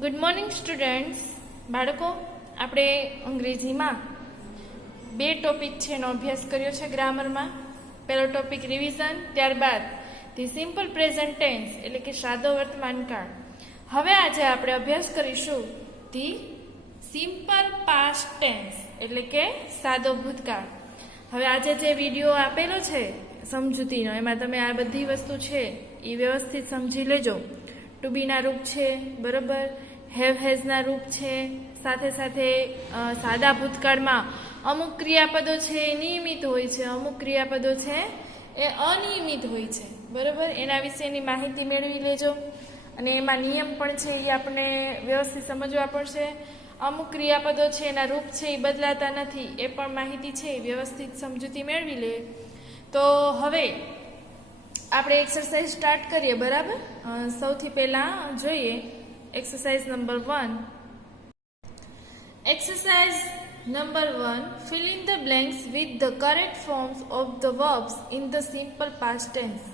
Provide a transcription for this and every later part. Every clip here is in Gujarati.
Good morning students. બાળકો, આપણે અંગ્રેજીમાં બે ટોપિક છે એનો અભ્યાસ કર્યો છે ગ્રામરમાં. પહેલો ટોપિક રિવિઝન, ત્યારબાદ ધી સિમ્પલ પ્રેઝન્ટ ટેન્સ એટલે કે સાદો વર્તમાનકાળ. હવે આજે આપણે અભ્યાસ કરીશું ધી સિમ્પલ પાસ્ટ ટેન્સ એટલે કે સાદો ભૂતકાળ. હવે આજે જે વિડીયો આપેલો છે સમજૂતીનો, એમાં તમે આ બધી વસ્તુ છે એ વ્યવસ્થિત સમજી લેજો. ટુ બીના રૂપ છે, બરોબર, હેવ હેઝના રૂપ છે, સાથે સાથે સાદા ભૂતકાળમાં અમુક ક્રિયાપદો છે એ નિયમિત હોય છે, અમુક ક્રિયાપદો છે એ અનિયમિત હોય છે, બરોબર. એના વિશેની માહિતી મેળવી લેજો અને એમાં નિયમ પણ છે એ આપણે વ્યવસ્થિત સમજવા પડશે. અમુક ક્રિયાપદો છે એના રૂપ છે એ બદલાતા નથી, એ પણ માહિતી છે એ વ્યવસ્થિત સમજૂતી મેળવી લે. તો હવે આપણે એક્સરસાઇઝ સ્ટાર્ટ કરીએ, બરાબર. સૌથી પહેલાં જોઈએ exercise number 1. Exercise number 1, fill in the blanks with the correct forms of the verbs in the simple past tense.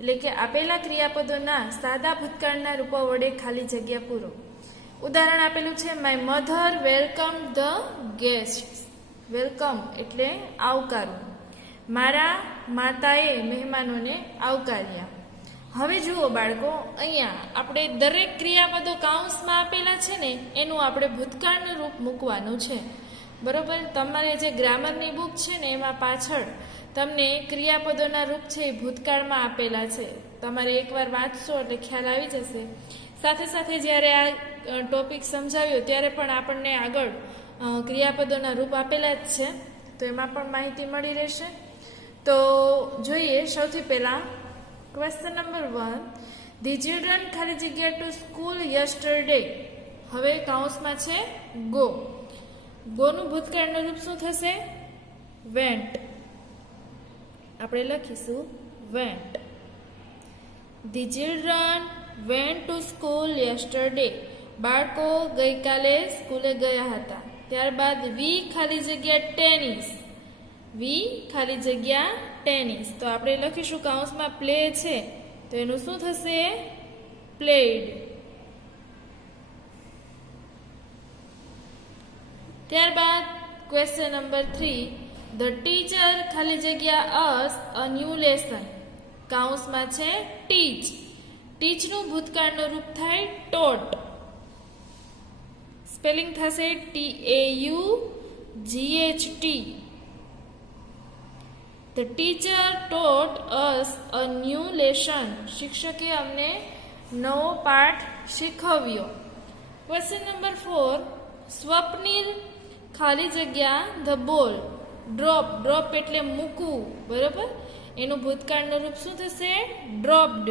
એટલે કે આપેલા ક્રિયાપદોના સાદા ભૂતકાળના રૂપો વડે ખાલી જગ્યા પૂરો. ઉદાહરણ આપેલું છે, my mother welcome the guest. Welcome એટલે આવકારવું. મારા માતાએ મહેમાનોને આવકાર્યા. હવે જુઓ બાળકો, અહીંયા આપણે દરેક ક્રિયાપદો કાઉન્સમાં આપેલા છે ને એનું આપણે ભૂતકાળનું રૂપ મૂકવાનું છે, બરોબર. તમારે જે ગ્રામરની બુક છે ને એમાં પાછળ તમને ક્રિયાપદોના રૂપ છે એ ભૂતકાળમાં આપેલા છે. તમારે એકવાર વાંચશો એટલે ખ્યાલ આવી જશે. સાથે સાથે જ્યારે આ ટોપિક સમજાવ્યો ત્યારે પણ આપણને આગળ ક્રિયાપદોના રૂપ આપેલા જ છે, તો એમાં પણ માહિતી મળી રહેશે. તો જોઈએ સૌથી પહેલાં ક્વેશ્ચન નંબર 1, ધી ચિલ્ડ્રન ખાલી જગ્યા ટુ સ્કૂલ યસ્ટરડે. હવે કાઉન્સમાં છે ગો. ગોનું ભૂતકાળનું રૂપ શું થશે? વેન્ટ. આપણે લખીશું vent. The children went to school yesterday. બાળકો ગઈકાલે સ્કૂલે ગયા હતા. ત્યારબાદ વી ખાલી જગ્યા ટેનિસ. વી ખાલી જગ્યા ટેનિસ. તો આપણે લખીશું કાઉન્સમાં પ્લે છે તો એનું શું થશે? પ્લેડ. ત્યારબાદ ક્વેશ્ચન નંબર 3, ધ ટીચર ખાલી જગ્યા અસ અ ન્યૂ લેસન. કાઉન્સમાં છે ટીચ. ટીચનું ભૂતકાળનું રૂપ થાય ટોટ. સ્પેલિંગ થશે TAUGHT. The teacher taught us a new lesson. શિક્ષકે અમને નવો પાઠ શીખવ્યો. ક્વેશ્ચન નંબર 4, સ્વપ્નિલ ખાલી જગ્યા ધ બોલ. ડ્રોપ. ડ્રોપ એટલે મૂકવું, બરાબર. એનું ભૂતકાળનું રૂપ શું થશે? ડ્રોપ્ડ.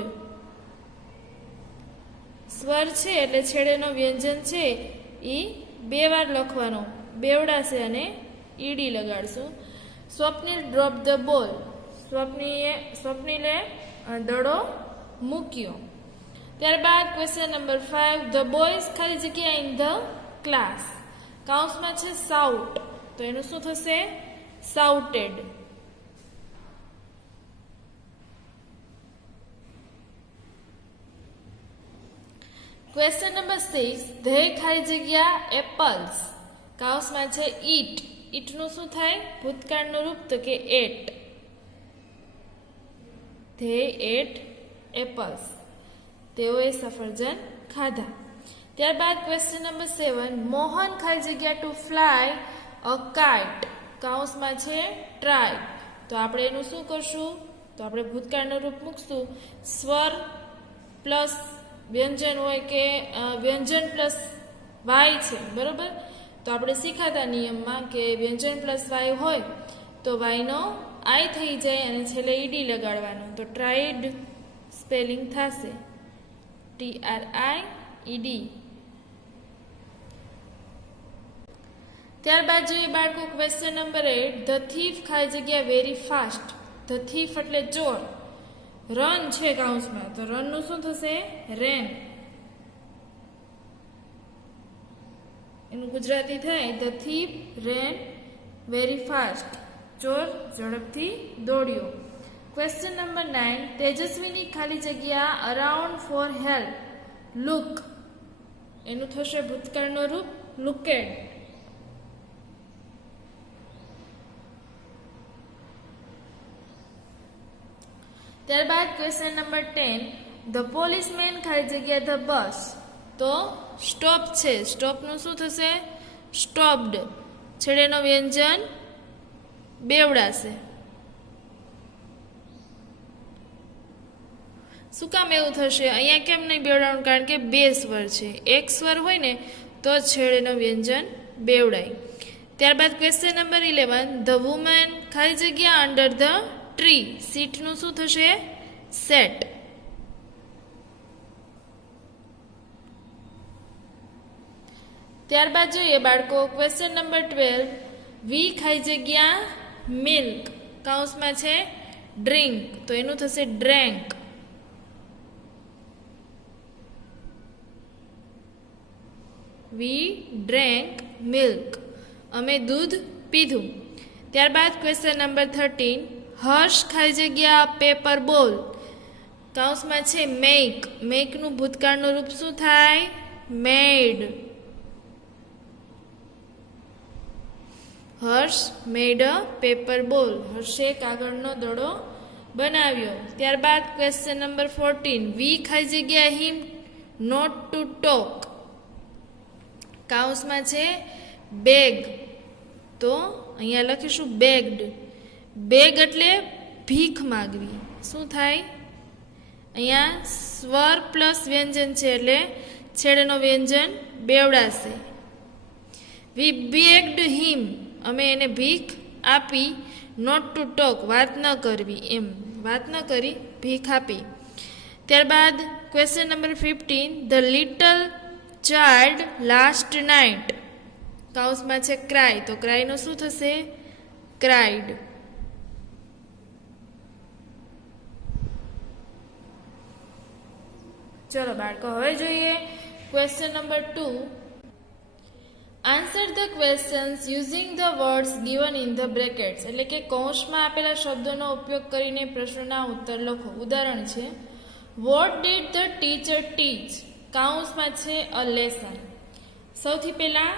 સ્વર છે એટલે છેડેનો વ્યંજન છે એ 2 વાર લખવાનો, બેવડાશે અને ઈડી લગાડશું. Swapnil drop the ball. સ્વપ્નિલે દડો મૂક્યો. ત્યારબાદ ક્વેશ્ચન નંબર 5, ધ બોયઝ ખાલી જગ્યા ઇન ધ ક્લાસ. કાઉન્સમાં છે સાઉટ, તો એનું શું થશે? સાઉટેડ. ક્વેશ્ચન નંબર 6, ધે ખાલી જગ્યા એપલ્સ. કાઉન્સમાં છે ઈટ. ઈટનું શું થાય? ભૂતકાળનું રૂપ તો કે એટ. They at apples. તેઓએ સફરજન ખાધા. ત્યારબાદ ક્વેશ્ચન નંબર 7, મોહન ખાલી જગ્યા ટુ ફ્લાય અ કાઇટ. કાઉન્સમાં છે ટ્રાય. તો આપણે એનું શું કરશું? તો આપણે ભૂતકાળનું રૂપ મૂકશું. સ્વર પ્લસ વ્યંજન હોય કે વ્યંજન પ્લસ વાય છે, બરોબર. તો આપણે શીખાતા નિયમમાં કે વ્યંજન પ્લસ વાય હોય તો વાયનો આઈ થઈ જાય અને છેલ્લે ઈડી લગાડવાનો. તો ટ્રાઈડ સ્પેલિંગ થશે TRIED. ત્યારબાદ જોઈએ બાળકો ક્વેશ્ચન નંબર 8, ધ થીફ ખાલી જગ્યા વેરી ફાસ્ટ. ધ થીફ એટલે ચોર. રન છે કાઉન્સમાં, તો રનનું શું થશે? રેન. એનું ગુજરાતી થાય the thief rain very fast. ચોર ઝડપથી દોડ્યો. ક્વેશ્ચન નંબર 9, તેજસ્વીની ખાલી જગ્યા અરાઉન્ડ ફોર હેલ્પ. લુક. એનું થશે ભૂતકાળનું રૂપ લુકેડ. ત્યારબાદ ક્વેશ્ચન નંબર 10, ધ પોલીસમેન ખાલી જગ્યા ધ બસ. તો સ્ટોપ છે, સ્ટોપનું શું થશે? સ્ટોપ્ડ. છેડેનો વ્યંજન બેવડાશે. શું કામ એવું થશે? અહીંયા કેમ નહીં બેવડાવવાનું? કારણ કે બે સ્વર છે. એક સ્વર હોય ને તો છેડેનો વ્યંજન બેવડાય. ત્યારબાદ ક્વેશ્ચન નંબર 11, ધ વુમન ખાલી જગ્યા અંડર ધ ટ્રી. સીટનું શું થશે? સેટ. ત્યારબાદ જોઈએ બાળકો ક્વેશ્ચન નંબર 12, વી ખાલી જગ્યા મિલ્ક, કૌંસમાં છે ડ્રિંક, તો એનું થશે ડ્રેન્ક. વી ડ્રેન્ક મિલ્ક, અમે દૂધ પીધું. ત્યારબાદ ક્વેશ્ચન નંબર 13, હર્ષ ખાલી જગ્યા પેપર બોલ, કૌંસમાં છે મેક. મેકનું ભૂતકાળનું રૂપ શું થાય? મેડ. હર્ષ મેડ અ પેપર બોલ, હર્ષે કાગળનો દડો બનાવ્યો. ત્યારબાદ ક્વેશ્ચન નંબર 14, વી ખાલી જગ્યા હિમ નોટ ટુ ટોક, કૌંસમાં છે બેગ, તો અહીંયા લખીશું બેગ્ડ. બેગ એટલે ભીખ માગવી. શું થાય? અહીંયા સ્વર પ્લસ વ્યંજન છે એટલે છેડેનો વ્યંજન બેવડાશે. વી બેગ્ડ હિમ, અમે એને ભીખ આપી. નોટ ટુ ટોક, વાત ન કરવી, એમ વાત ન કરી, ભીખ આપી. ત્યારબાદ question number 15, the little child last night, કૌંસમાં છે ક્રાય, તો ક્રાયનો શું થશે? ક્રાઇડ. ચલો બાળકો હવે જોઈએ question number 2, answer the questions using the words given in the brackets. એટલે કે કૌંસમાં આપેલા શબ્દોનો ઉપયોગ કરીને પ્રશ્નના ઉત્તર લખો. ઉદાહરણ છે, વોટ ડીડ ધ ટીચર ટીચ, કૌંસમાં છે અ લેસન. સૌથી પહેલા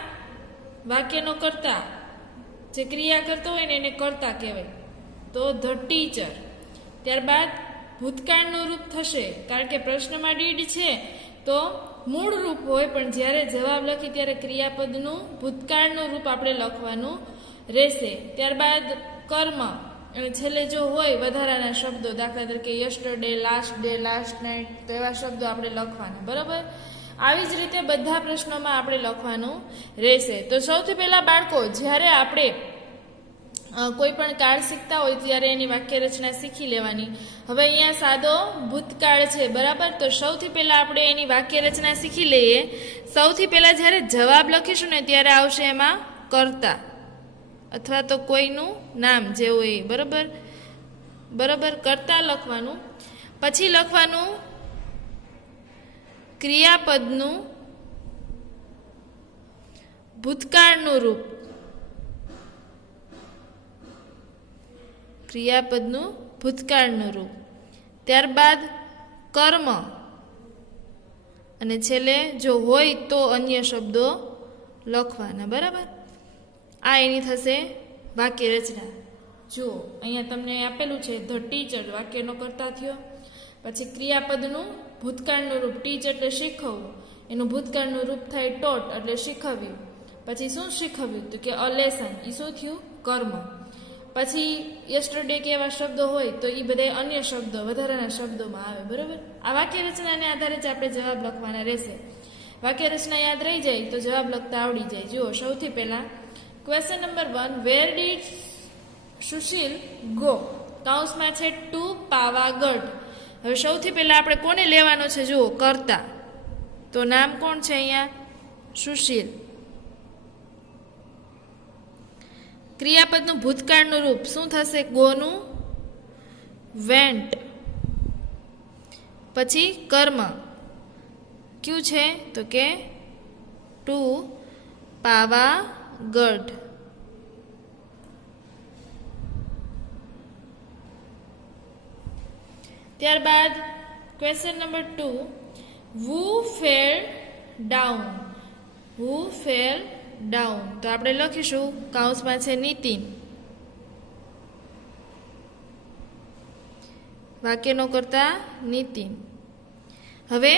વાક્યનો કર્તા, જે ક્રિયા કરતો હોય ને એને કર્તા કહેવાય, તો ધ ટીચર. ત્યારબાદ ભૂતકાળનું રૂપ થશે, કારણ કે પ્રશ્નમાં ડીડ છે તો મૂળ રૂપ હોય, પણ જ્યારે જવાબ લખી ત્યારે ક્રિયાપદનું ભૂતકાળનું રૂપ આપણે લખવાનું રહેશે. ત્યારબાદ કર્મ, અને છેલ્લે જો હોય વધારાના શબ્દો, દાખલા તરીકે yesterday, last day, last night, તો એવા શબ્દો આપણે લખવાના. બરાબર? આવી જ રીતે બધા પ્રશ્નોમાં આપણે લખવાનું રહેશે. તો સૌથી પહેલાં બાળકો, જ્યારે આપણે કોઈ પણ કાળ શીખતા હોય ત્યારે એની વાક્ય રચના શીખી લેવાની. હવે અહીંયા સાદો ભૂતકાળ છે, બરાબર? તો સૌથી પહેલાં આપણે એની વાક્ય રચના શીખી લઈએ. સૌથી પહેલાં જ્યારે જવાબ લખીશું ને ત્યારે આવશે એમાં કર્તા અથવા તો કોઈનું નામ જે હોય એ. બરાબર? બરાબર, કર્તા લખવાનું. પછી લખવાનું ક્રિયાપદનું ભૂતકાળનું રૂપ, ક્રિયાપદનું ભૂતકાળનું રૂપ. ત્યારબાદ કર્મ, અને છેલ્લે જો હોય તો અન્ય શબ્દો લખવાના. બરાબર? આ એની થશે વાક્ય રચના. જુઓ અહીંયા તમને આપેલું છે ધ ટીચર, વાક્યનો કર્તા થયો. પછી ક્રિયાપદનું ભૂતકાળનું રૂપ, ટીચ એટલે શીખવવું, એનું ભૂતકાળનું રૂપ થાય ટોટ એટલે શીખવ્યું. પછી શું શીખવ્યું? તો કે અ લેસન, એ શું થયું? કર્મ. પછી યસ્ટરડે કે એવા શબ્દો હોય તો એ બધા અન્ય શબ્દો, વધારાના શબ્દોમાં આવે. બરાબર? આ વાક્ય રચનાને આધારે જ આપણે જવાબ લખવાના રહેશે. વાક્ય રચના યાદ રહી જાય તો જવાબ લખતા આવડી જાય. જુઓ સૌથી પહેલા question number 1, where did Sushil go, કૌંસમાં છે ટુ પાવાગઢ. હવે સૌથી પહેલા આપણે કોને લેવાનો છે? જુઓ કર્તા, તો નામ કોણ છે અહીંયા? સુશીલ. ક્રિયાપદનું ભૂતકાળનું રૂપ શું થશે? ગોનું વેન્ટ. પછી કર્મ ક્યું છે? તો કે ટુ પાવાગઢ. ત્યારબાદ ક્વેશ્ચન નંબર 2, વુ ફેર ડાઉન. હુ ફેલ ડાઉન. તો આપણે લખીશું કૌંસમાં છે નીતિન. વાક્યનો કરતા નીતિન. હવે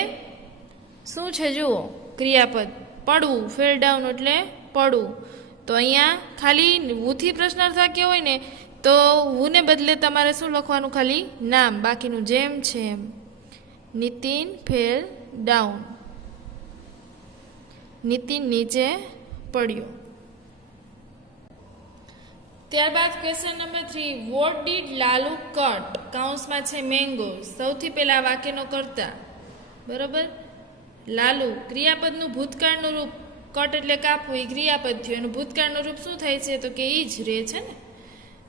શું છે જુઓ, ક્રિયાપદ પડવું, ફેલ ડાઉન એટલે પડવું. તો અહીંયા ખાલી હુથી પ્રશ્નાર્થ વાક્ય હોય ને તો હુને બદલે તમારે શું લખવાનું, ખાલી નામ, બાકીનું જેમ છે એમ. Nitin fell down. નીતિન નીચે પડ્યો. ત્યારબાદ question number 3, what did Lalu cut. કૌંસમાં છે મેંગો. સૌથી પહેલા વાક્યનો કરતા, બરોબર. લાલુ ક્રિયાપદનું ભૂતકાળનું રૂપ, કટ એટલે કાપવું, એ ક્રિયાપદ થયું. એનું ભૂતકાળનું રૂપ શું થાય છે તો કે ઈ જ રહે છે ને.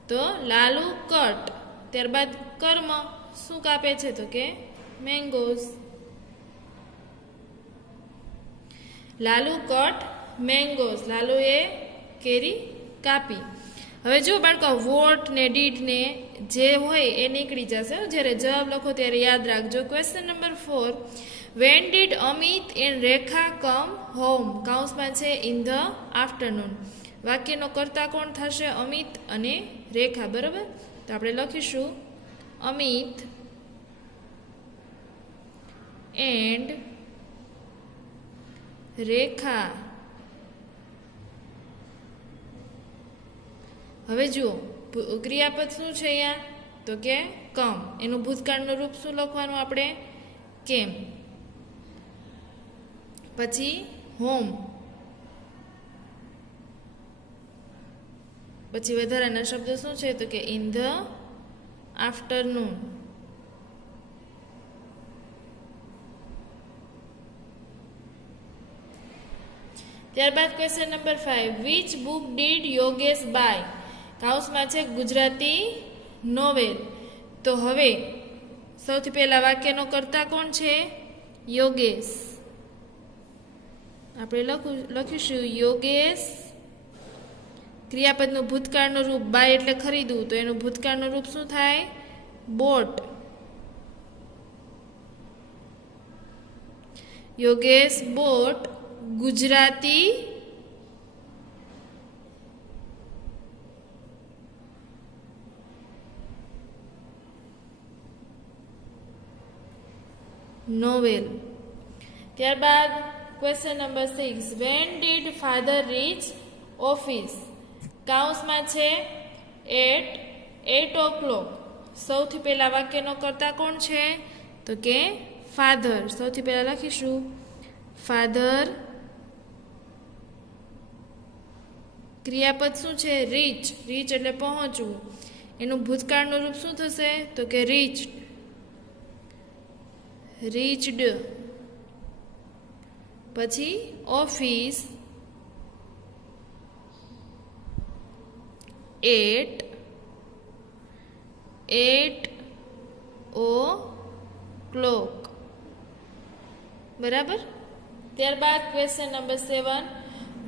તો લાલુ કટ. ત્યારબાદ કર્મ શું કાપે છે તો કે મેંગોઝ. Lalu cut mangoes. લાલુએ કેરી કાપી. હવે જો બાળકો વોટ ને ડીડ ને જે હોય એ નીકળી જશે. જ્યારે જવાબ લખો ત્યારે યાદ રાખજો. Question number 4, when did Amit and Rekha come home. કૌંસમાં છે ઇન ધ આફ્ટરનૂન. વાક્યનો કર્તા કોણ થશે? અમિત અને રેખા, બરાબર. તો આપણે લખીશું અમિત એન્ડ રેખા. હવે જુઓ ક્રિયાપદ શું છે અહીંયા તો કે કમ. એનું ભૂતકાળનું રૂપ શું લખવાનું આપણે? કેમ. પછી હોમ. પછી વધારાના શબ્દ શું છે તો કે ઇન ધ આફ્ટરનૂન. ત્યારબાદ question number 5, which book did Yogesh buy. કૌંસમાં છે ગુજરાતી નોવેલ. તો હવે સૌથી પહેલા વાક્યનો કર્તા કોણ છે? યોગેશ. આપણે લખીશું યોગેશ. ક્રિયાપદનું ભૂતકાળનું રૂપ બાય એટલે ખરીદવું, તો એનું ભૂતકાળનું રૂપ શું થાય? Bought. Yogesh bought Gujarati novel. ત્યારબાદ question number 6, when did father reach office. કૌંસમાં છે એટ 8 o'clock. સૌથી પહેલા વાક્યનો કર્તા કોણ છે તો કે ફાધર. સૌથી પહેલા લખીશું ફાધર. ક્રિયાપદ શું છે? રીચ. રીચ એટલે પહોંચવું. એનું ભૂતકાળનું રૂપ શું થશે તો કે રીચ્ડ. રીચ્ડ. પછી ઓફિસ 8 o'clock. બરાબર. ત્યારબાદ question number 7,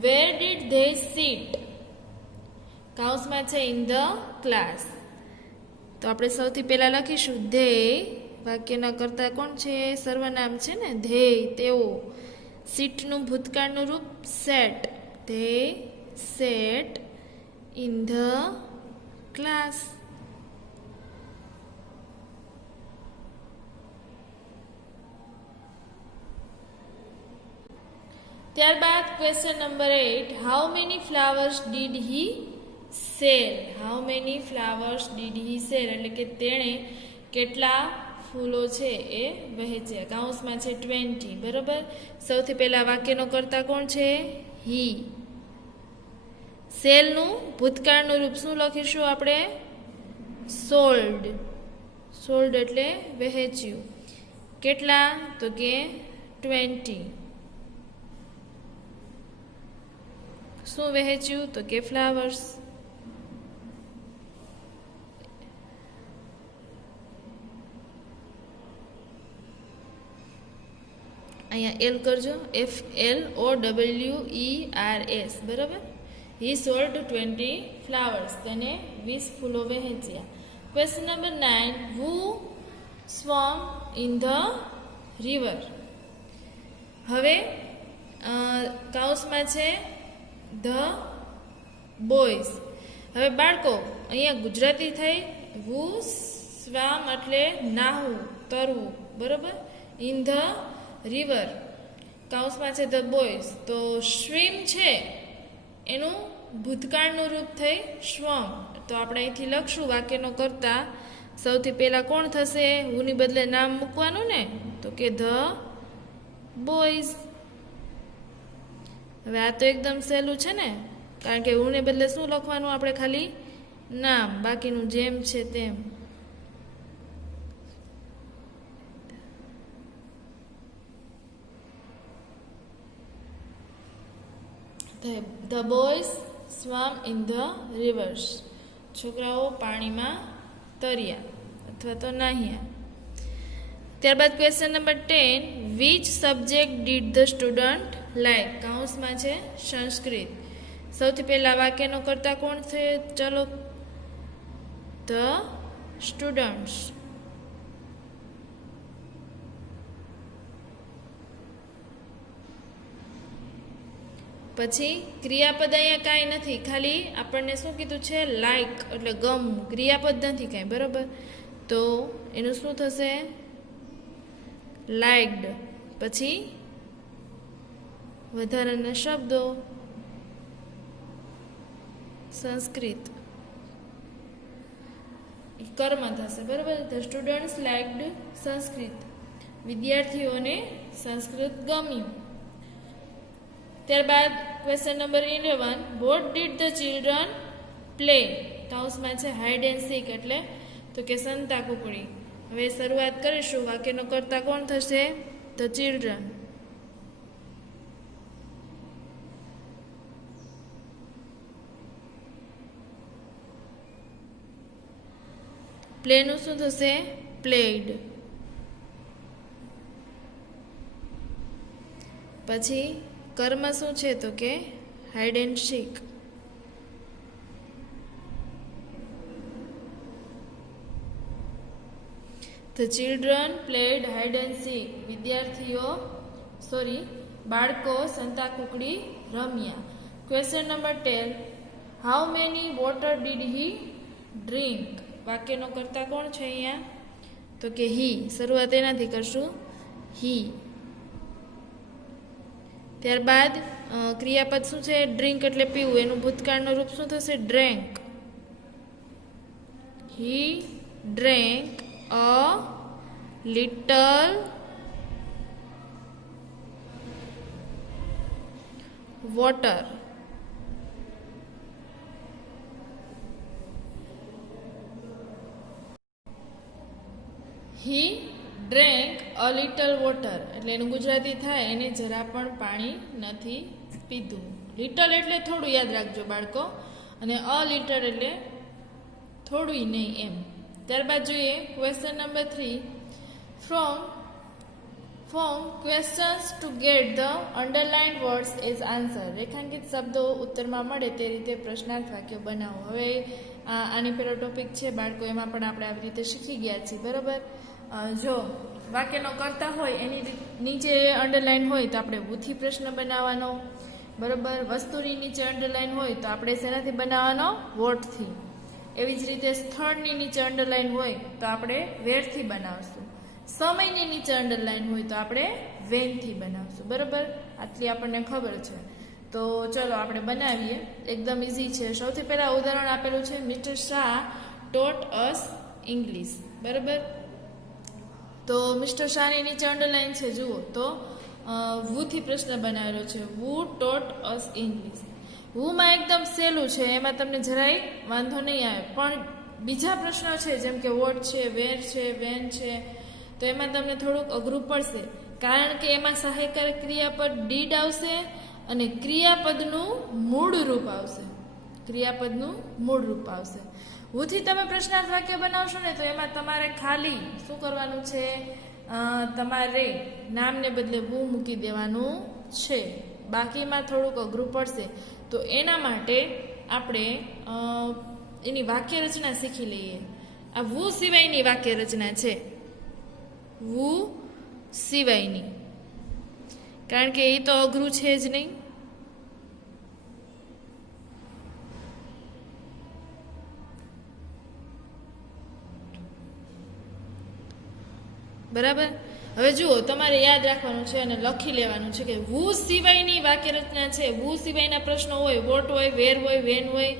where did they seat. કૌંસમાં છે ઇન ધ ક્લાસ. તો આપણે સૌથી પહેલા લખીશું ધે. વાક્યના કર્તા કોણ છે? સર્વનામ છે ને, ધેય, તેઓ. સીટનું ભૂતકાળનું રૂપ sat. They sat in the class. ત્યારબાદ question number 8, how many flowers did he sell. How many flowers did he sell એટલે કે તેણે કેટલા ફૂલો છે એ વહેંચ્યા. કૌંસમાં છે 20, બરોબર. સૌથી પહેલા વાક્યનો કર્તા કોણ છે? હી. સેલનું ભૂતકાળનું રૂપ શું લખીશું આપણે? સોલ્ડ. સોલ્ડ એટલે વહેંચ્યું. કેટલા તો કે 20. શું વહેંચ્યું તો કે ફ્લાવર્સ. અહીંયા એલ કરજો, FLOWERS, બરાબર. He sold 20 flowers. તેને 20 ફૂલો વહેંચ્યા. Question number 9, who swam in the river. હવે કૌંસમાં છે ધ બોયઝ. હવે બાળકો અહીંયા ગુજરાતી થઈ વુ સ્વામ એટલે નાહવું તરવું, બરોબર. ઇન ધ રિવર કૌંસમાં છે ધ બોયઝ, તો સ્વિમ છે એનું ભૂતકાળનું રૂપ થઈ સ્વમ. તો આપણે અહીંથી લખશું વાક્યનો કરતા સૌથી પહેલાં કોણ થશે? હુની બદલે નામ મૂકવાનું ને, તો કે ધ બોયઝ. હવે આ તો એકદમ સહેલું છે ને, કારણ કે હુને બદલે શું લખવાનું આપણે? ખાલી નામ, બાકીનું જેમ છે તેમ. The boys swam in the rivers. છોકરાઓ પાણીમાં તર્યા અથવા તો નાહ્યા. ત્યારબાદ question number 10, which subject did the student like? કૌંસમાં છે સંસ્કૃત. સૌથી પહેલા વાક્યનો કરતા કોણ છે? ચલો, the students. પછી ક્રિયાપદ અહીંયા કાંઈ નથી, ખાલી આપણને શું કીધું છે? લાઈક એટલે ગમવું, ક્રિયાપદ નથી કાંઈ, બરાબર. તો એનું શું થશે? લાઇક્ડ. પછી વધારાના શબ્દો સંસ્કૃત કર્મ થશે, બરાબર. The students લાઇક્ડ Sanskrit. વિદ્યાર્થીઓને સંસ્કૃત ગમ્યું. ત્યારબાદ question number 11, vote did the children play? કૌંસમાં છે હાઇડ એન્ડ સીક એટલે તો કે સંતા કુકડી. હવે શરૂઆત કરીશું. વાક્યનો કરતા કોણ થશે? The children. પ્લેનું શું થશે? પ્લેડ. પછી કર્મ શું છે? તો કે hide and seek. The children played hide and seek. બાળકો સંતા કુકડી રમ્યા. Question number 10, how many water did he drink? વાક્યનો કરતા કોણ છે અહીંયા? તો કે હી. શરૂઆત એનાથી કરશું, હી. ત્યારબાદ ક્રિયાપદ શું છે? ડ્રિંક એટલે પીવું. એનું ભૂતકાળનું રૂપ શું થશે? Drank. He drank a little water. He drank a little water એટલે એનું ગુજરાતી થાય એને જરા પણ પાણી નથી પીધું. લિટલ એટલે થોડું, યાદ રાખજો બાળકો, અને અ લિટલ એટલે થોડું નહીં એમ. ત્યારબાદ જોઈએ question number 3, from questions to get the underlined words as answer. રેખાંકિત શબ્દો ઉત્તરમાં મળે તે રીતે પ્રશ્નાર્થ વાક્યો બનાવો. હવે આની પેલો ટોપિક છે બાળકો, એમાં પણ આપણે આવી રીતે શીખી ગયા છીએ, બરાબર. જો વાક્યનો કરતા હોય એની નીચે અંડરલાઇન હોય તો આપણે વુથી પ્રશ્ન બનાવવાનો, બરાબર. વસ્તુની નીચે અંડરલાઇન હોય તો આપણે શેનાથી બનાવવાનો? વોટથી. એવી જ રીતે સ્થળની નીચે અંડરલાઇન હોય તો આપણે વેરથી બનાવશું. સમયની નીચે અંડરલાઇન હોય તો આપણે વેનથી બનાવશું, બરાબર. આટલી આપણને ખબર છે. તો ચલો આપણે બનાવીએ. એકદમ ઇઝી છે. સૌથી પહેલાં ઉદાહરણ આપેલું છે, mister Shah taught us English, બરાબર. તો મિસ્ટર શાહની નીચે અંડરલાઇન છે, જુઓ તો વુથી પ્રશ્ન બનાવેલો છે, વુ ટોટ અસ ઇંગ્લિશ. વુમાં એકદમ સહેલું છે, એમાં તમને જરાય વાંધો નહીં આવે. પણ બીજા પ્રશ્નો છે જેમ કે વોટ છે, વેર છે, વેન છે, તો એમાં તમને થોડુંક અઘરું પડશે, કારણ કે એમાં સહાયકારક ક્રિયાપદ ડીડ આવશે અને ક્રિયાપદનું મૂળ રૂપ આવશે. હુથી તમે પ્રશ્નાર્થ વાક્ય બનાવશો ને તો એમાં તમારે ખાલી શું કરવાનું છે? તમારે નામને બદલે વુ મૂકી દેવાનું છે. બાકીમાં થોડુંક અઘરું પડશે. તો એના માટે આપણે એની વાક્ય રચના શીખી લઈએ. આ વુ સિવાયની વાક્ય રચના છે, વુ સિવાયની. કારણ કે એ તો અઘરું છે જ નહીં. બરાબર. હવે જુઓ, તમારે યાદ રાખવાનું છે અને લખી લેવાનું છે કે વુ સિવાયની વાક્ય રચના છે. વુ સિવાયના પ્રશ્નો હોય, વોટ હોય, વેર હોય, વેન હોય,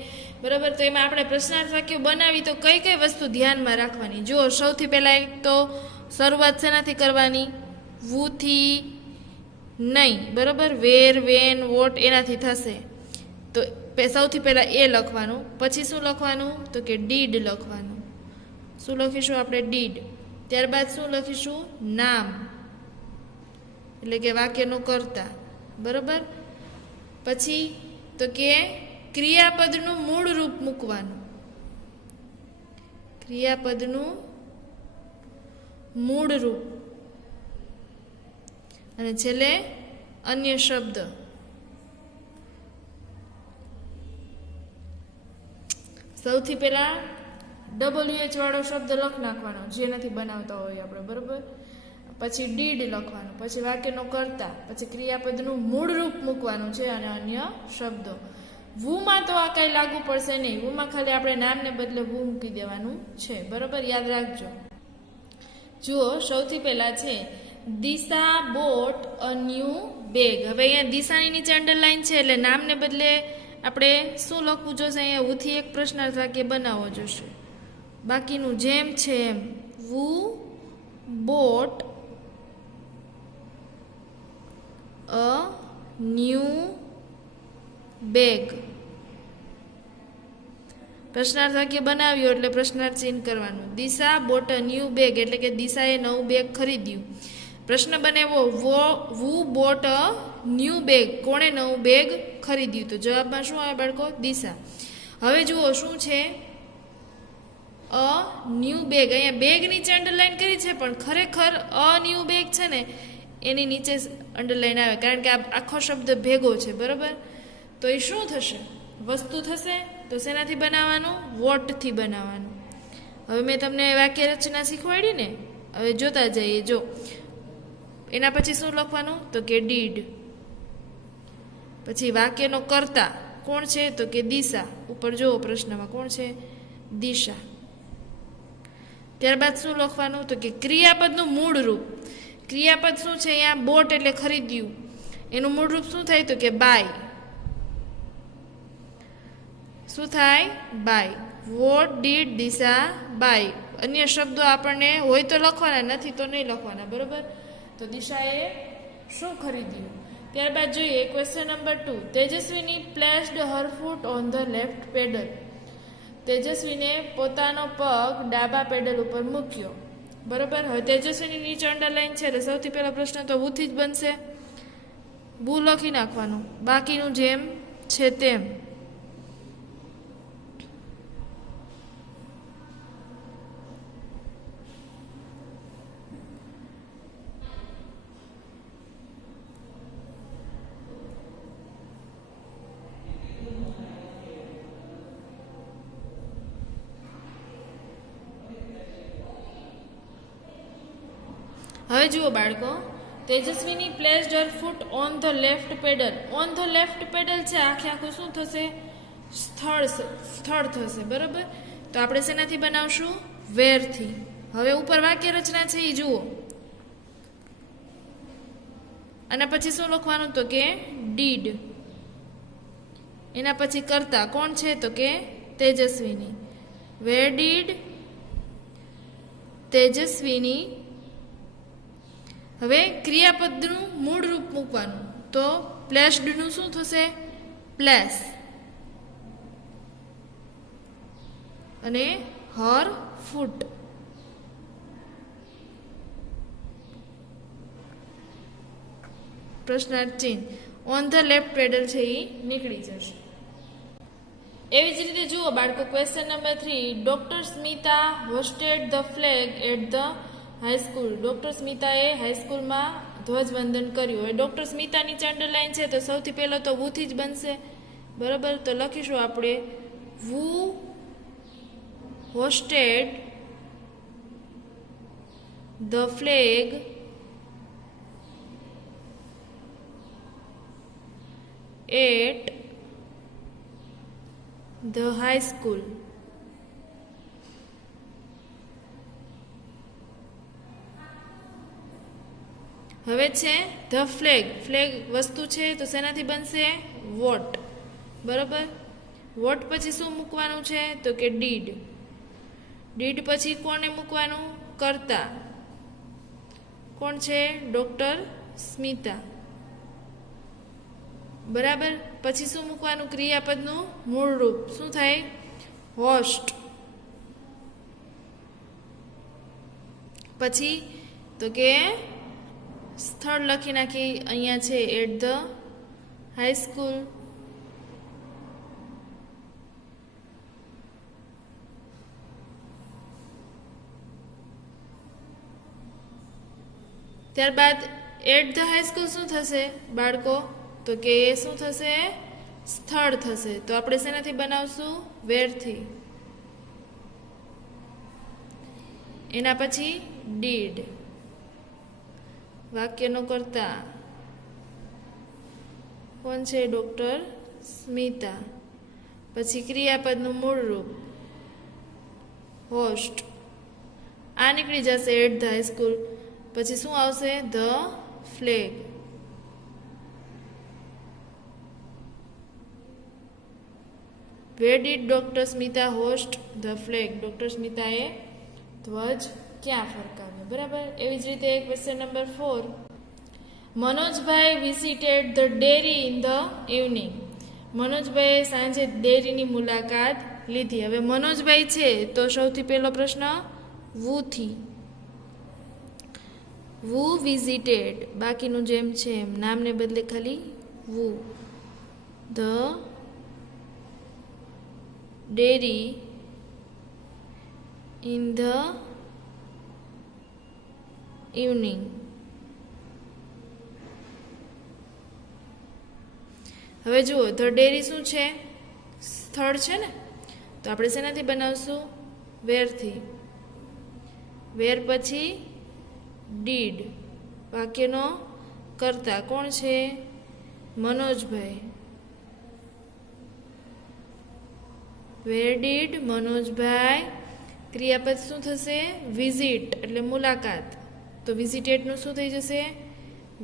બરાબર. તો એમાં આપણે પ્રશ્નાર્થ વાક્ય બનાવી તો કઈ કઈ વસ્તુ ધ્યાનમાં રાખવાની? જુઓ, સૌથી પહેલાં એક તો શરૂઆત શેનાથી કરવાની? વુથી નહીં, બરાબર. વેર, વેન, વોટ એનાથી થશે. તો સૌથી પહેલાં એ લખવાનું. પછી શું લખવાનું? તો કે ડીડ લખવાનું. શું લખીશું આપણે? ડીડ. ત્યારબાદ શું લખીશું? નામ, એટલે કે વાક્યનું કર્તા, બરાબર. પછી તો કે ક્રિયાપદનું મૂળ રૂપ મૂકવાનું. ક્રિયાપદનું મૂળ રૂપ. અને છેલ્લે અન્ય શબ્દ. સૌથી પહેલા WH વાળો શબ્દ લખ નાખવાનો, જેનાથી બનાવતા હોય આપણે, બરાબર. પછી ડીડ લખવાનું, પછી વાક્યનો કર્તા, પછી ક્રિયાપદનું મૂળ રૂપ મૂકવાનું છે અને અન્ય શબ્દો. વુમાં તો આ કઈ લાગુ પડશે નહીં. વુમાં ખાલી આપણે નામને બદલે વુ મૂકી દેવાનું છે, બરાબર. યાદ રાખજો. જુઓ, સૌથી પહેલા છે દિશા બોટ અ ન્યૂ બેગ. હવે અહીંયા દિશાની નીચે અંડરલાઈન છે એટલે નામને બદલે આપણે શું લખવું જોશે? અહીંયા હુથી એક પ્રશ્નાર્થ વાક્ય બનાવવો જોશે. બાકીનું જેમ છે એમ. વુ બોટ અ ન્યૂ બેગ. પ્રશ્નાર્થ વાક્ય બનાવ્યો એટલે પ્રશ્નાર્થ ચિહ્ન કરવાનું. દિશા બોટ અ ન્યૂ બેગ એટલે કે દિશાએ નવું બેગ ખરીદ્યું. પ્રશ્ન બનાવ્યો વુ બોટ અ ન્યૂ બેગ, કોણે નવું બેગ ખરીદ્યું? તો જવાબમાં શું આવે બાળકો? દિશા. હવે જુઓ શું છે? A new bag. અહીંયા બેગ નીચે અંડરલાઈન કરી છે, પણ ખરેખર અ ન્યૂ બેગ છે ને એની નીચે અંડરલાઈન આવે, કારણ કે આ આખો શબ્દ ભેગો છે, બરાબર. તો એ શું થશે? વસ્તુ થશે. તો શેનાથી બનાવવાનું? વોટથી બનાવવાનું. હવે મેં તમને વાક્ય રચના શીખવાડી ને, હવે જોતા જઈએ. જો, એના પછી શું લખવાનું? તો કે ડીડ. પછી વાક્યનો કર્તા કોણ છે? તો કે દિશા. ઉપર જુઓ પ્રશ્નમાં કોણ છે? દિશા. ત્યારબાદ શું લખવાનું? તો કે ક્રિયાપદનું મૂળ રૂપ. ક્રિયાપદ શું છે? અહીંયા બોટ એટલે ખરીદ્યું. એનું મૂળ રૂપ શું થાય? તો કે બાય. શું થાય? Buy. What did Disha buy. અન્ય શબ્દો આપણને હોય તો લખવાના, નથી તો નહીં લખવાના, બરાબર. તો દિશાએ શું ખરીદ્યું? ત્યારબાદ જોઈએ question number 2. Tejaswini placed her foot on the left pedal. તેજસ્વીને પોતાનો પગ ડાબા પેડલ ઉપર મૂક્યો, બરાબર. હવે તેજસ્વીની નીચે અંડરલાઈન છે એટલે સૌથી પહેલો પ્રશ્ન તો વુથી જ બનશે. વુ લખી નાખવાનું, બાકીનું જેમ છે તેમ. હવે જુઓ બાળકો, Tejaswini placed her foot on the left pedal. On the left pedal છે, આખે આખું શું થશે? સ્થળ થશે, બરાબર. તો આપણે શેનાથી બનાવશું? વેરથી. હવે ઉપર વાક્ય રચના છે એ જુઓ. અને પછી શું લખવાનું? તો કે ડીડ. એના પછી કર્તા કોણ છે? તો કે તેજસ્વીની. વેર ડીડ તેજસ્વીની. હવે ક્રિયાપદનું મૂળ રૂપ મૂકવાનું. તો પ્લેસ્ડનું શું થશે? પ્લેસ. અને હર ફૂટ. પ્રશ્નાર્થ ચિહ્ન. ઓન ધ લેફ્ટ પેડલ છે એ નીકળી જશે. એવી જ રીતે જુઓ બાળકો, question number 3. Doctor Smita hoisted the flag at the high school. Doctor સ્મિતાએ હાઈસ્કૂલમાં ધ્વજવંદન કર્યું. હવે ડોક્ટર સ્મિતા નીચે અંડરલાઈન છે તો સૌથી પહેલો તો વુથી જ બનશે, બરાબર. તો લખીશું આપણે who hoisted the flag at the high school. હવે છે ધ ફ્લેગ. ફ્લેગ વસ્તુ છે તો શેનાથી બનશે? વોટ. બરાબર. વોટ પછી શું મૂકવાનું છે? તો કે ડીડ. ડીડ પછી કોને મૂકવાનું? કર્તા. કોણ છે? ડૉક્ટર સ્મિતા. બરાબર. પછી શું મૂકવાનું? ક્રિયાપદનું મૂળ રૂપ. શું થાય? હોસ્ટ. પછી તો કે સ્થળ લખી નાખી. અહીંયા છે એટ ધ હાઈ સ્કૂલ. ત્યારબાદ એટ ધ હાઈ સ્કૂલ શું થશે બાળકો? તો કે એ શું થશે? સ્થળ થશે. તો આપણે શેનાથી બનાવશું? વેરથી. એના પછી ડીડ. વાક્યનો કર્તા કોણ છે? ડૉક્ટર સ્મિતા. પછી ક્રિયાપદનું મૂળ રૂપ હોસ્ટ. આ નીકળી જશે એટ ધ હાઈ સ્કૂલ. પછી શું આવશે? The flag. Where did doctor Smita hoist the flag? Doctor સ્મિતાએ ધ્વજ ક્યાં ફરકાવ્યો? બરાબર. એવી જ રીતે question number 4. Manojbhai visited the dairy in the evening. મનોજભાઈએ સાંજે ડેરીની મુલાકાત લીધી. હવે મનોજભાઈ છે તો સૌથી પહેલો પ્રશ્ન વુથી. વુ વિઝિટેડ. બાકીનું જેમ છે એમ નામને બદલે ખાલી who. The dairy in the evening. હવે જુઓ ધ ડેરી શું છે? સ્થળ છે ને. તો આપણે શેનાથી બનાવશું? વેરથી. વેર પછી ડીડ. વાક્યનો કર્તા કોણ છે? મનોજભાઈ. વેર ડીડ મનોજભાઈ. ક્રિયાપદ શું થશે? વિઝિટ એટલે મુલાકાત. તો વિઝિટેડનું શું થઈ જશે?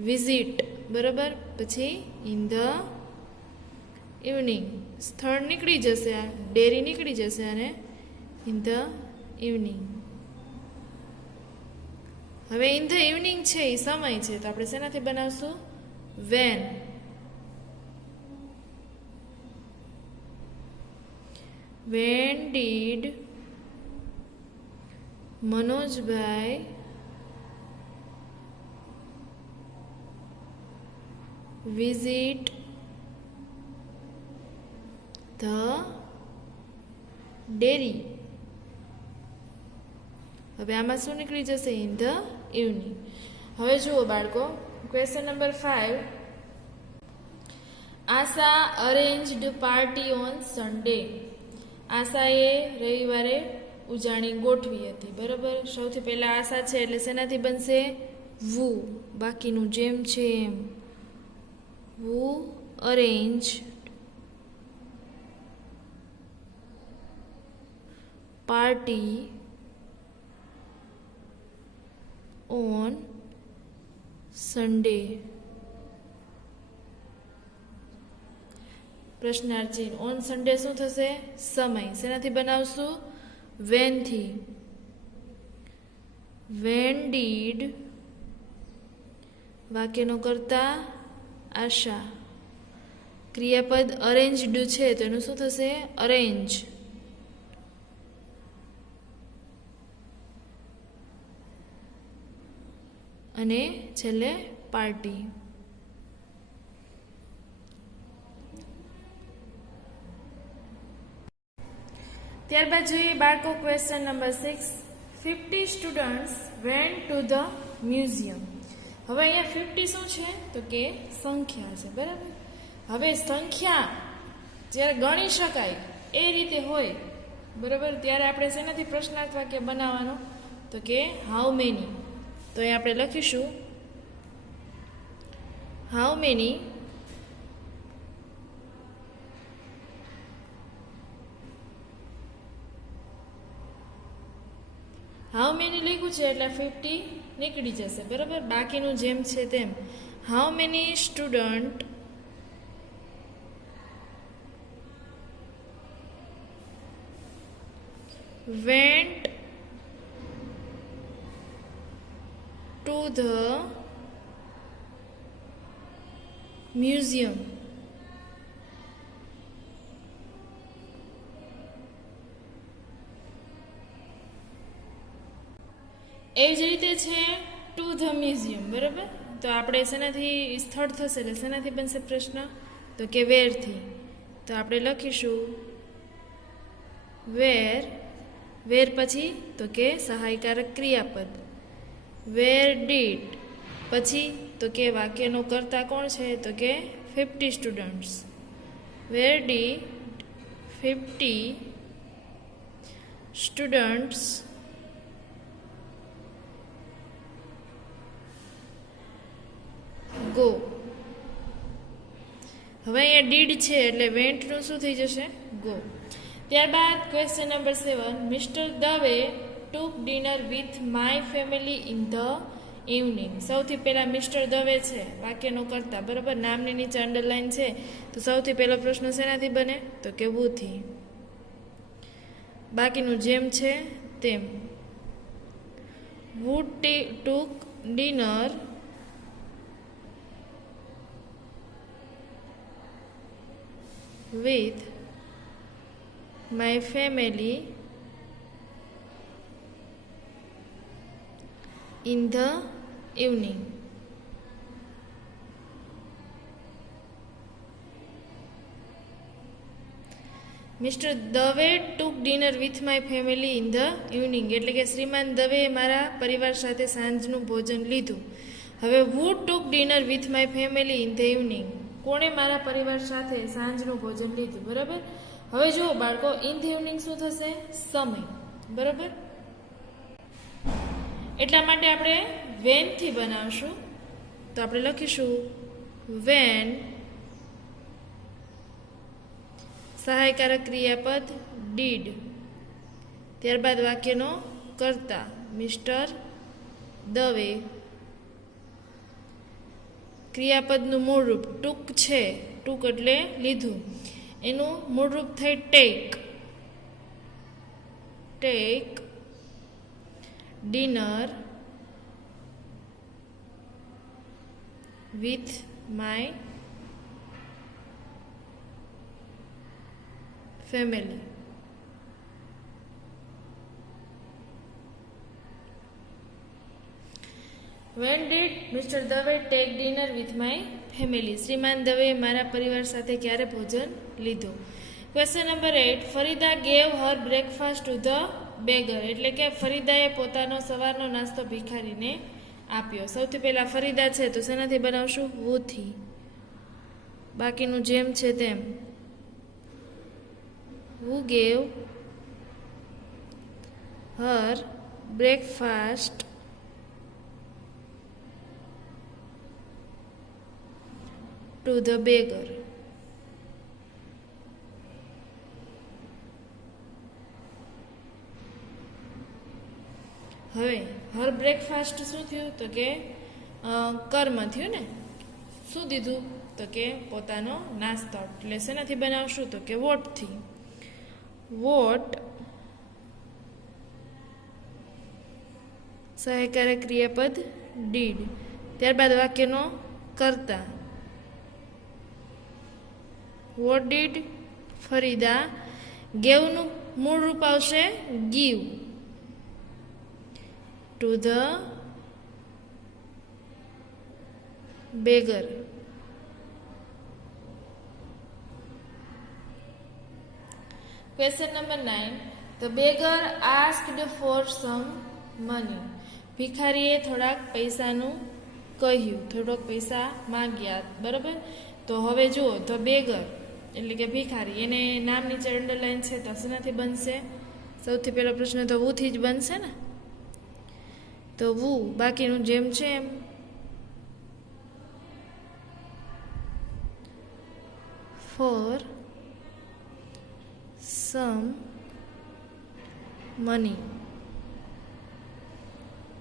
વિઝિટ. બરાબર. પછી ઇન ધ ઇવનિંગ. સ્થળ નીકળી જશે, ડેરી નીકળી જશે અને ઇન ધ ઇવનિંગ. હવે ઇન ધ ઇવનિંગ છે એ સમય છે તો આપણે શેનાથી બનાવશું? When. When did Manojbhai visit the dairy. હવે આમાં શું નીકળી જશે? In the evening. હવે જુઓ બાળકો question number 5. Asha arranged party on Sunday. આશાએ રવિવારે ઉજાણી ગોઠવી હતી. બરાબર. સૌથી પહેલા આશા છે એટલે શેનાથી બનશે? વુ. બાકીનું જેમ છે એમ. વુ અરેન્જ પાર્ટી ઓન સન્ડે. પ્રશ્નાર્થ ચિહ્ન. ઓન સન્ડે શું થશે? સમય. શેનાથી બનાવશું? વેનથી. વેન ડીડ વાક્યનો કર્તા આશા. ક્રિયાપદ અરેન્જડ છે તો એનું શું થશે? અરેન્જ. અને છેલ્લે પાર્ટી. ત્યારબાદ જોઈએ બાળકો question number 6. 50 students went to the museum. હવે અહીંયા 50 શું છે? તો કે સંખ્યા છે. બરાબર. હવે સંખ્યા જ્યારે ગણી શકાય એ રીતે હોય બરાબર ત્યારે આપણે શેનાથી પ્રશ્નાર્થ વાક્ય બનાવવાનો? તો કે હાઉ મેની. તો અહીં આપણે લખીશું હાઉ મેની હાઉ મેની લખ્યું છે એટલે 50 નીકળી જશે, બરાબર. બાકીનું જેમ છે તેમ. How many student went to the museum. એવી જ રીતે છે ટુ ધ મ્યુઝિયમ, બરાબર. તો આપણે શેનાથી સ્થળ થશે એટલે શેનાથી બનશે પ્રશ્ન, તો કે વેરથી. તો આપણે લખીશું વેર. વેર પછી તો કે સહાયકારક ક્રિયાપદ. વેર ડીડ પછી તો કે વાક્યનો કર્તા કોણ છે, તો કે 50 students. Where did 50 students go. હવે અહીંયા ડીડ છે એટલે વેન્ટનું શું થઈ જશે, ગો. ત્યારબાદ question number 7, mister Dave took dinner with my family in the evening. સૌથી પહેલાં મિસ્ટર દવે છે વાક્યનો કરતા, બરાબર. નામની નીચે અંડરલાઈન છે તો સૌથી પહેલો પ્રશ્ન શેનાથી બને, તો કે વુથી. બાકીનું જેમ છે તેમ. Who took dinner with my family in the evening. Mister Dave took dinner with my family in the evening એટલે કે શ્રીમાન દવે મારા પરિવાર સાથે સાંજનું ભોજન લીધું. હવે who took dinner with my family in the evening, કોણે મારા પરિવાર સાથે સાંજનું ભોજન લીધું, બરાબર. હવે જુઓ બાળકો, ઇન ધ ઇવનિંગ શું થશે, સમય, બરાબર. એટલા માટે આપણે વેનથી બનાવશું. તો આપણે લખીશું વેન સહાયકારક ક્રિયાપદ ડીડ, ત્યારબાદ વાક્યનો કર્તા મિસ્ટર દવે, ક્રિયાપદનું મૂળરૂપ ટૂંક છે, ટૂંક એટલે લીધું, એનું મૂળરૂપ થઈ take. Take dinner with my family. When did Mr. Dave take dinner with my family? શ્રીમાન દવે મારા પરિવાર સાથે ક્યારે ભોજન લીધું. Question number 8, Farida gave her breakfast to the beggar એટલે કે ફરીદાએ પોતાનો સવારનો નાસ્તો ભિખારીને આપ્યો. સૌથી પહેલા ફરીદા છે તો શેનાથી બનાવશું, વુથી. બાકીનું જેમ છે તેમ. Who gave her breakfast to the beggar? હવે હર બ્રેકફાસ્ટ શું થયું તો કે કર્મ થયું ને. શું દીધું તો કે પોતાનો નાસ્તો. એટલે શેનાથી બનાવશું તો કે વોટથી. વોટ સહાયકારક ક્રિયાપદ ડીડ, ત્યારબાદ વાક્યનો કર્તા વોટ ડીડ ફરીદા. ગેવનું મૂળ રૂપ આવશે give two the beggar. Question number 9. The beggar asked for some money. ભિખારીએ થોડાક પૈસાનું કહ્યું, થોડોક પૈસા માંગ્યા, બરાબર. તો હવે જુઓ, ધ બેગર એટલે કે ભિખારી, એને નામ નીચે અંડરલાઈન છે તો શેનાથી બનશે, સૌથી પહેલો પ્રશ્ન તો વુથી જ બનશે ને. તો વુ, બાકીનું જેમ છે એમ. Four some money.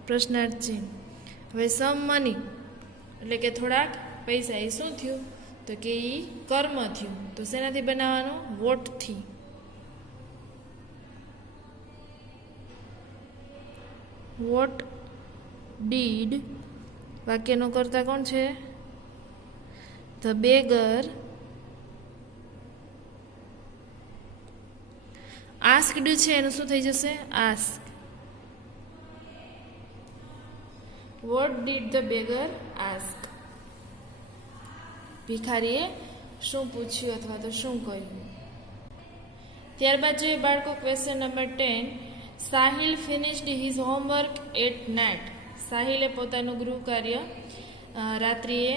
પ્રશ્નાર્થ ચિહ્ન. હવે સમ મની એટલે કે થોડાક પૈસા, એ શું થયું? તો કે એ કર્મ થયું. તો શેનાથી બનાવવાનું? વોટથી. વોટ ડીડ વાક્યનો કર્તા કોણ છે? ધ બેગર આસ્કડ છે એનું શું થઈ જશે? Ask. What did the beggar ask? ભિખારીએ શું પૂછ્યું અથવા તો શું કહ્યું? ત્યારબાદ જોઈએ બાળકો question number 10. Sahil finished his homework at night. સાહિલે પોતાનું ગૃહ કાર્ય રાત્રિએ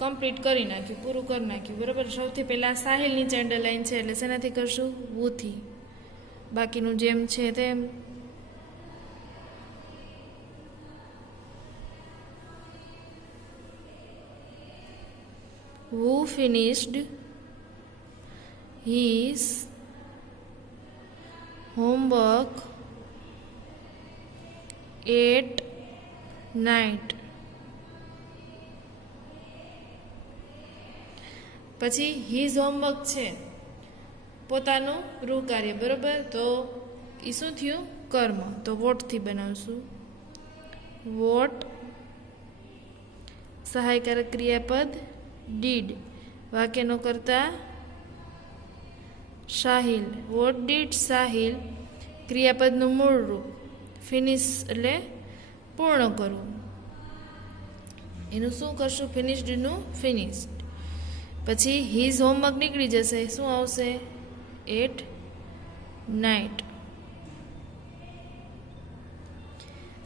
કમ્પ્લીટ કરી નાખ્યું, પૂરું કરી નાખ્યું. બરાબર. સૌથી પહેલાં સાહિલ નીચે અંડરલાઈન છે એટલે શેનાથી કરશું? વુથી. બાકીનું જેમ છે તેમ. Who finished his homework at night. પછી હિઝ હોમવર્ક છે પોતાનું ગૃહ કાર્ય. બરોબર. તો એ શું થયું? કર્મ. તો વોટથી બનાવશું. વોટ સહાયકારક ક્રિયાપદ ડીડ વાક્યનો કરતા સાહિલ. વોટ ડીડ સાહિલ ક્રિયાપદનું મૂળ રૂપ. ફિનિશ એટલે પૂર્ણ કરવું. એનું શું કરશું? ફિનિશ્ડનું ફિનિશ્ડ. પછી હિઝ હોમવર્ક નીકળી જશે. શું આવશે? At night.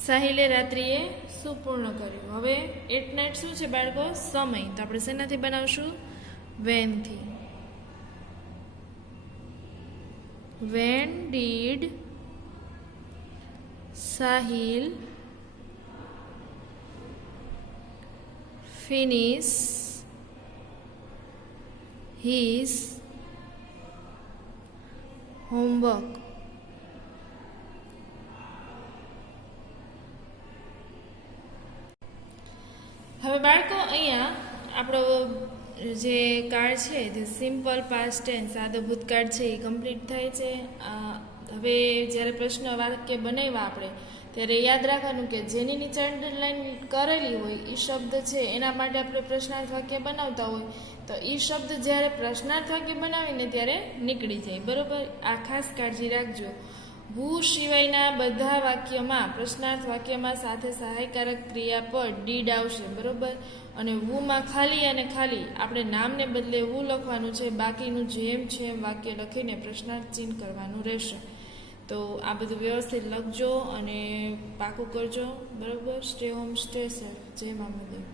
સાહિલે રાત્રિએ શું પૂર્ણ કર્યું? હવે એટ નાઇટ શું છે બાળકો? સમય. તો આપણે શેનાથી બનાવશું? વેનથી. When did Sahil finish his homework? હવે બાળકો અહીંયા આપણો જે કાળ છે તે સિમ્પલ પાસ્ટ ટેન્સ સાદો ભૂતકાળ છે એ કમ્પ્લીટ થાય છે. હવે જ્યારે પ્રશ્ન વાક્ય બનાવ્યા આપણે ત્યારે યાદ રાખવાનું કે જેની નીચે અંડરલાઈન કરેલી હોય એ શબ્દ છે એના માટે આપણે પ્રશ્નાર્થ વાક્ય બનાવતા હોય તો એ શબ્દ જ્યારે પ્રશ્નાર્થ વાક્ય બનાવીને ત્યારે નીકળી જાય. બરોબર. આ ખાસ કાળજી રાખજો. હુ સિવાયના બધા વાક્યમાં પ્રશ્નાર્થ વાક્યમાં સાથે સહાયકારક ક્રિયાપદ ડીડ આવશે. બરોબર. અને વુમાં ખાલી અને ખાલી આપણે નામને બદલે વુ લખવાનું છે. બાકીનું જેમ છે એમ વાક્ય લખીને પ્રશ્નાર્થ ચિહ્ન કરવાનું રહેશે. તો આ બધું વ્યવસ્થિત લખજો અને પાકું કરજો. બરોબર. Stay home stay safe. જય મા મહાદેવ.